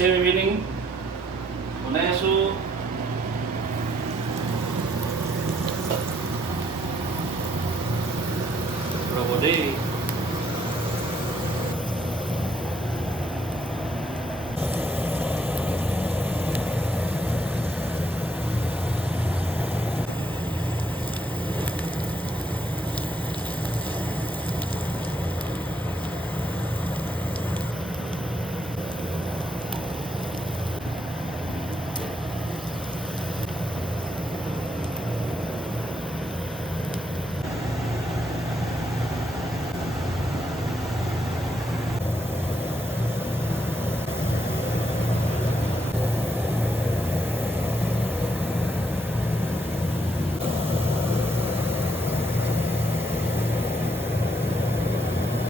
চেম evening বনাই আছোঁ। ৰ'ব দেই।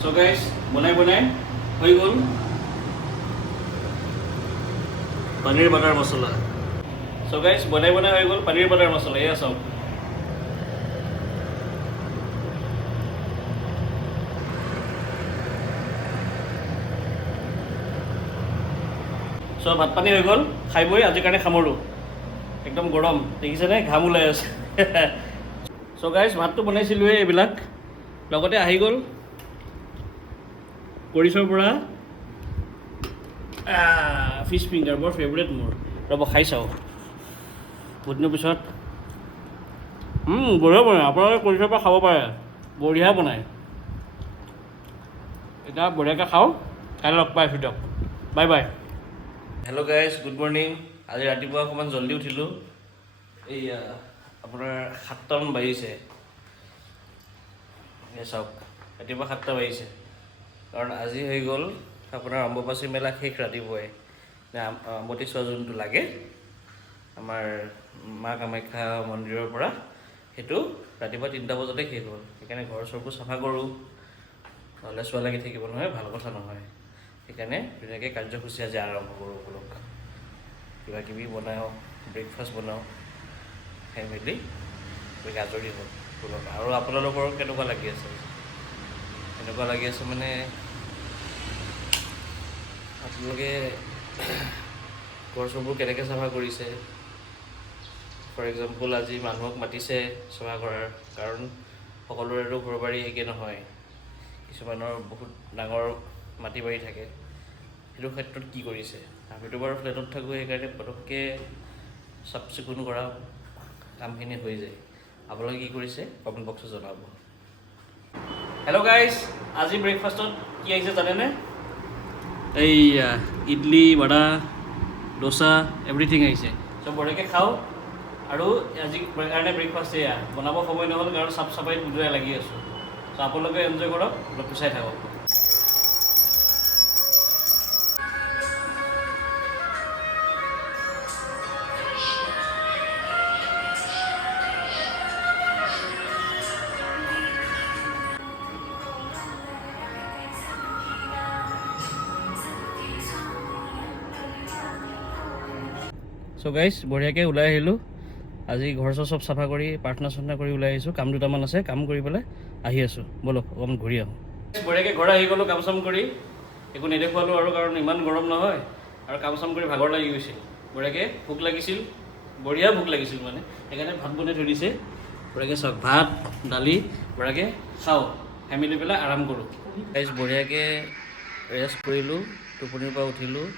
So guys, বনাই হৈ গ'ল পনীৰ বাটাৰ মছলা। So guys, বনাই হৈ গ'ল পনীৰ বাটাৰ মছলা। এয়া চাওক। So ভাত পানী হৈ গ'ল, খাই বৈ আজিৰ কাৰণে সামৰোঁ। একদম গৰম দেখিছেনে, ঘাম ওলাই আছে। So guys, ভাতটো বনাইছিলোঁৱে এইবিলাক, লগতে আহি গ'ল কৰিছৰ পৰা ফিছ ফিংগাৰ, বৰ ফেভৰেট মোৰ। ৰ'ব খাই চাওঁ বহুত দিনৰ পিছত। বঢ়িয়া বনায়, আপোনালোকে কৰিছৰ পৰা খাব পাৰে, বঢ়িয়া বনায়। এতিয়া বঢ়িয়াকৈ খাওঁ, কাইলৈ লগ পাই আছোঁ দিয়ক, bye bye. Hello' guys, good morning. আজি ৰাতিপুৱা অকণমান জল্দি উঠিলোঁ। এই আপোনাৰ 7টামান বাজিছে। এই চাওক, ৰাতিপুৱা 7টা বাজিছে, কাৰণ আজি হৈ গ'ল আপোনাৰ অম্বুবাচী মেলা শেষ ৰাতিপুৱাই। আম্বতী চোৱা যোনটো লাগে আমাৰ মা কামাখ্যা মন্দিৰৰ পৰা, সেইটো ৰাতিপুৱা 3টা বজাতে শেষ হ'ল। সেইকাৰণে ঘৰ চৰবোৰ চাফা কৰোঁ, নহ'লে চোৱা লাগি থাকিব নহয়, ভাল কথা নহয়। সেইকাৰণে ধুনীয়াকৈ কাৰ্যসূচী আজি আৰম্ভ কৰোঁ। বোলক কিবা কিবি বনাওঁ, ব্ৰেকফাষ্ট বনাওঁ, খাই মেলি আজৰি হ'ল বোলক। আৰু আপোনালোকৰ কেনেকুৱা লাগি আছে? এনেকুৱা লাগি আছে মানে আপোনালোকে ঘৰ চৰবোৰ কেনেকৈ চাফা কৰিছে? ফৰ এক্সাম্পল, আজি মানুহক মাতিছে চাফা কৰাৰ, কাৰণ সকলোৰেতো ঘৰ বাৰী একে নহয়, কিছুমানৰ বহুত ডাঙৰ মাটি বাৰী থাকে। সেইটো ক্ষেত্ৰত কি কৰিছে? আমিতো বাৰু ফ্লেটত থাকোঁ, সেইকাৰণে পটককৈ চাফ চিকুণ কৰা কামখিনি হৈ যায়। আপোনালোকে কি কৰিছে কমেণ্ট বক্সত জনাব। হেল্ল' গাইজ, আজি ব্ৰেকফাষ্টত কি আহিছে জানেনে? এই ইডলি, বৰা, ডোচা, এভৰিথিং আহিছে। চব বঢ়িয়াকৈ খাওঁ। আৰু আজি কাৰণে ব্ৰেকফাষ্ট এয়া বনাব সময় নহ'ল, কাৰণ চাফ চাফাইত উদৰাই লাগি আছোঁ। চ' আপোনালোকে এনজয় কৰক, অলপ পিছাই থাকক। চ' গাইজ, বঢ়িয়াকৈ ওলাই আহিলোঁ। আজি ঘৰ চৰ চব চাফা কৰি প্ৰাৰ্থনা চাৰ্থনা কৰি ওলাই আহিছোঁ। কাম দুটামান আছে, কাম কৰি পেলাই আহি আছোঁ। ব'লক অকণমান ঘূৰি আহোঁ। বঢ়িয়াকৈ ঘৰ আহি গ'লোঁ, কাম চাম কৰি। একো নেদেখুৱালোঁ আৰু, কাৰণ ইমান গৰম নহয়, আৰু কাম চাম কৰি ভাগৰ লাগি গৈছিল। বঢ়িয়াকৈ ভোক লাগিছিল, বঢ়িয়া ভোক লাগিছিল মানে, সেইকাৰণে ভাত বনাই থৈ দিছে। বঢ়িয়াকৈ চাওক, ভাত দালি বঢ়িয়াকৈ খাওঁ, খাই মেলি পেলাই আৰাম কৰোঁ। গাইজ, বঢ়িয়াকৈ ৰেষ্ট কৰিলোঁ, টোপনিৰ পৰা উঠিলোঁ।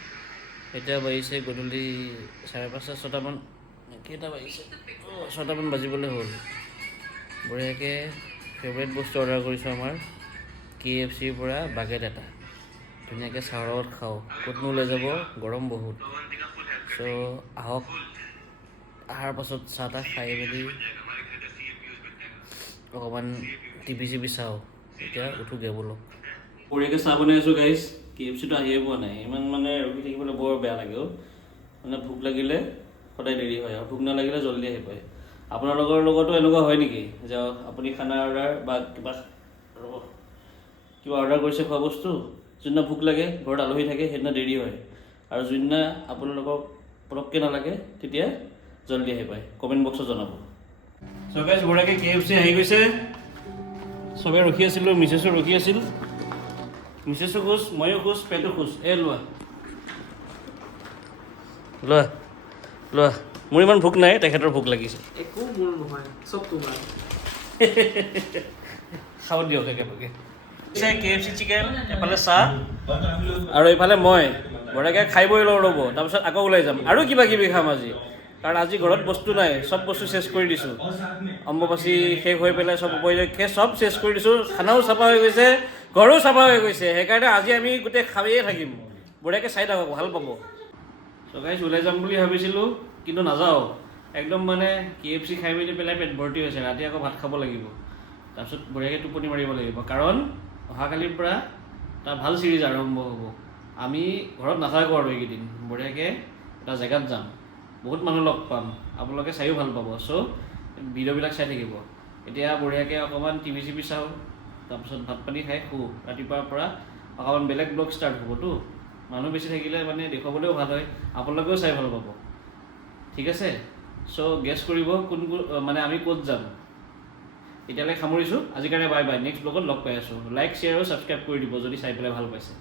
এতিয়া বাজিছে গধূলি 5:30 6টামান, কেইটা বাজিছে? 6টামান বাজিবলৈ হ'ল। বঢ়িয়াকৈ ফেভৰেট বস্তু অৰ্ডাৰ কৰিছোঁ আমাৰ KFCৰ পৰা, বাকেট এটা। ধুনীয়াকৈ চাহৰ লগত খাওঁ, ক'তনো ওলাই যাব, গৰম বহুত। চ' আহক, অহাৰ পাছত চাহ তাহ খাই মেলি অকণমান টিভি চিভি চাওঁ। এতিয়া উঠোগৈ বোলক। বঢ়িয়াকৈ চাহ বনাই আছোঁ গাইজ। KFCটো আহিয়ে পোৱা নাই, ইমান মানে ৰখি থাকিবলৈ বৰ বেয়া লাগে। মানে ভোক লাগিলে সদায় দেৰি হয়, আৰু ভোক নালাগিলে জল্দি আহি পায়। আপোনালোকৰ লগতো এনেকুৱা হয় নেকি যে আপুনি খানা অৰ্ডাৰ বা কিবা অৰ্ডাৰ কৰিছে খোৱা বস্তু, যোনদিনা ভোক লাগে, ঘৰত আলহী থাকে, সেইদিনা দেৰি হয়, আৰু যোনদিনা আপোনালোকক পটককৈ নালাগে তেতিয়া জল্দি আহি পায়? কমেণ্ট বক্সত জনাব। চ' গাইজ, বঢ়িয়াকৈ KFC আহি গৈছে। চবে ৰখি আছিলোঁ, মিছেছো ৰখি আছিল। মিছেছো খুচ, ময়ো খুচ, পেটো খুচ। লোৱা লোৱা লোৱা মোৰ ইমান ভোক নাই তেখেতৰ ভোক লাগিছে একো মোৰ নহয় চব তোমাৰ খাব দিয়ক একেলগে KFC চিকেন এফালে চাহ আৰু এইফালে মই বঢ়িয়াকৈ খাই বৈ লওঁ ৰ'ব তাৰপিছত আকৌ ওলাই যাম আৰু কিবা কিবি খাম আজি কাৰণ আজি ঘৰত বস্তু নাই চব বস্তু চেছ কৰি দিছোঁ অম্বুবাচী শেষ হৈ পেলাই চব উপলক্ষে চব চেছ কৰি দিছোঁ খানাও চাফা হৈ গৈছে ঘৰো চাফা হৈ গৈছে সেইকাৰণে আজি আমি গোটেই খায়েই থাকিম বঢ়িয়াকৈ চাই থাকক ভাল পাব চ' গাইছ ওলাই যাম বুলি ভাবিছিলোঁ কিন্তু নাযাওঁ একদম মানে KFC খাই মেলি পেলাই পেট ভৰ্তি হৈছে ৰাতি আকৌ ভাত খাব লাগিব তাৰপিছত বঢ়িয়াকৈ টোপনি মাৰিব লাগিব কাৰণ অহাকালিৰ পৰা এটা ভাল ছিৰিজ আৰম্ভ হ'ব আমি ঘৰত নাথাকোঁ আৰু এইকেইদিন বঢ়িয়াকৈ এটা জেগাত যাম বহুত মানুহ লগ পাম আপোনালোকে চায়ো ভাল পাব চ' ভিডিঅ'বিলাক চাই থাকিব এতিয়া বঢ়িয়াকৈ অকণমান টিভি চিভি চাওঁ তাৰপিছত ভাত পানী খাই শুওঁ ৰাতিপুৱাৰ পৰা অকণমান বেলেগ ব্লগ ষ্টাৰ্ট হ'বতো মানুহ বেছি থাকিলে মানে দেখুৱাবলৈও ভাল হয় আপোনালোকেও চাই ভাল পাব ঠিক আছে চ' গেছ কৰিব কোন মানে আমি ক'ত যাম এতিয়ালৈ সামৰিছোঁ আজিৰ কাৰণে বাই বাই নেক্সট ব্লগত লগ পাই আছোঁ লাইক শ্বেয়াৰ আৰু ছাবস্ক্ৰাইব কৰি দিব যদি চাই পেলাই ভাল পাইছে